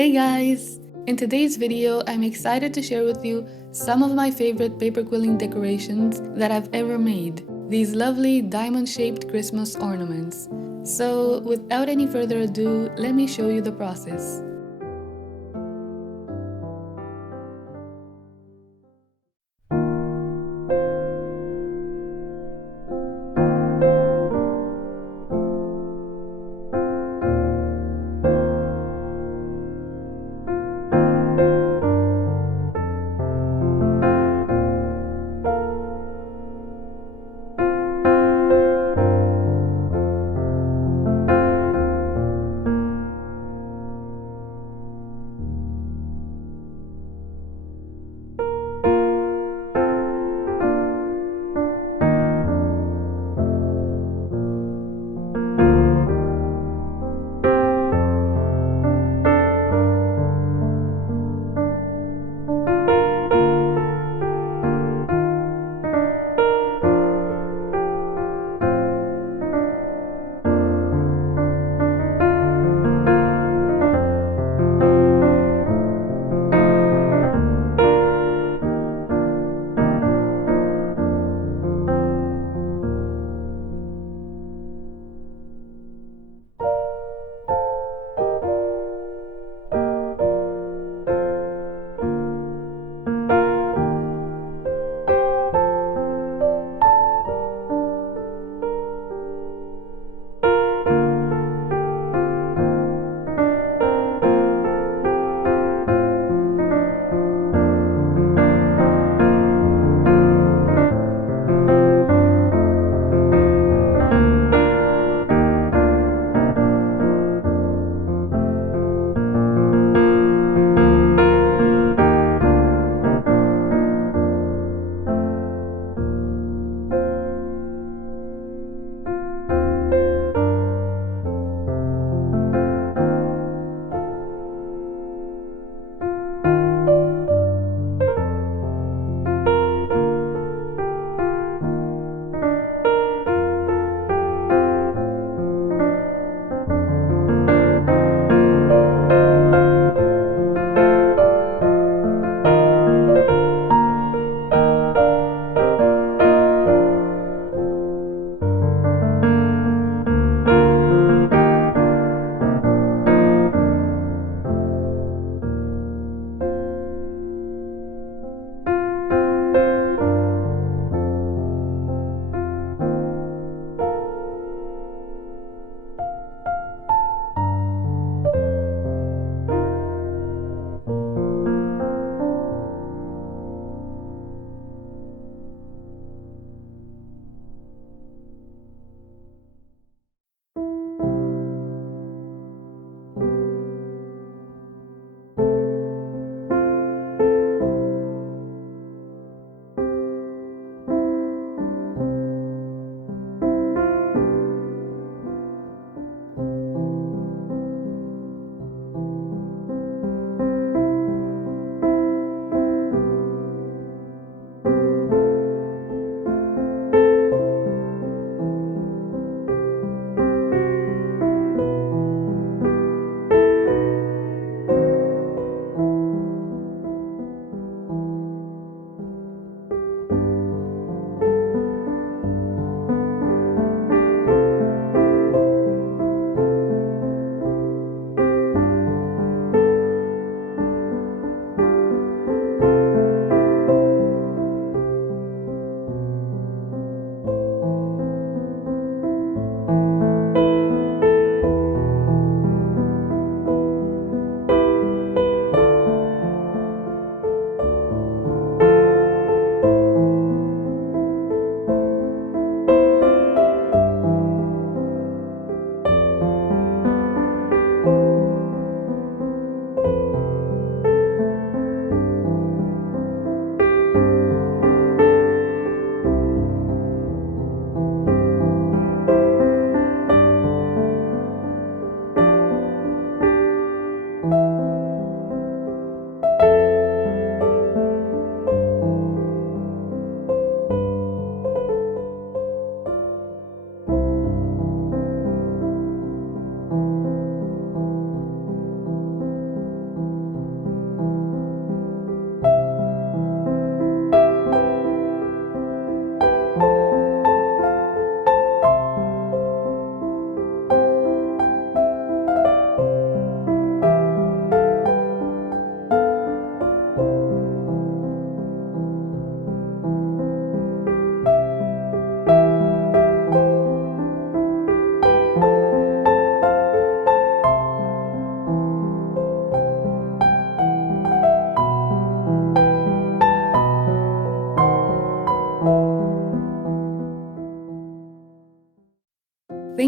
Hey guys! In today's video, I'm excited to share with you some of my favorite paper quilling decorations that I've ever made. These lovely diamond-shaped Christmas ornaments. So, without any further ado, let me show you the process.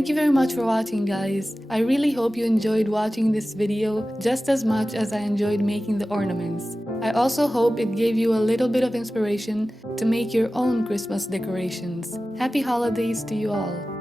Thank you very much for watching, guys. I really hope you enjoyed watching this video just as much as I enjoyed making the ornaments. I also hope it gave you a little bit of inspiration to make your own Christmas decorations. Happy holidays to you all!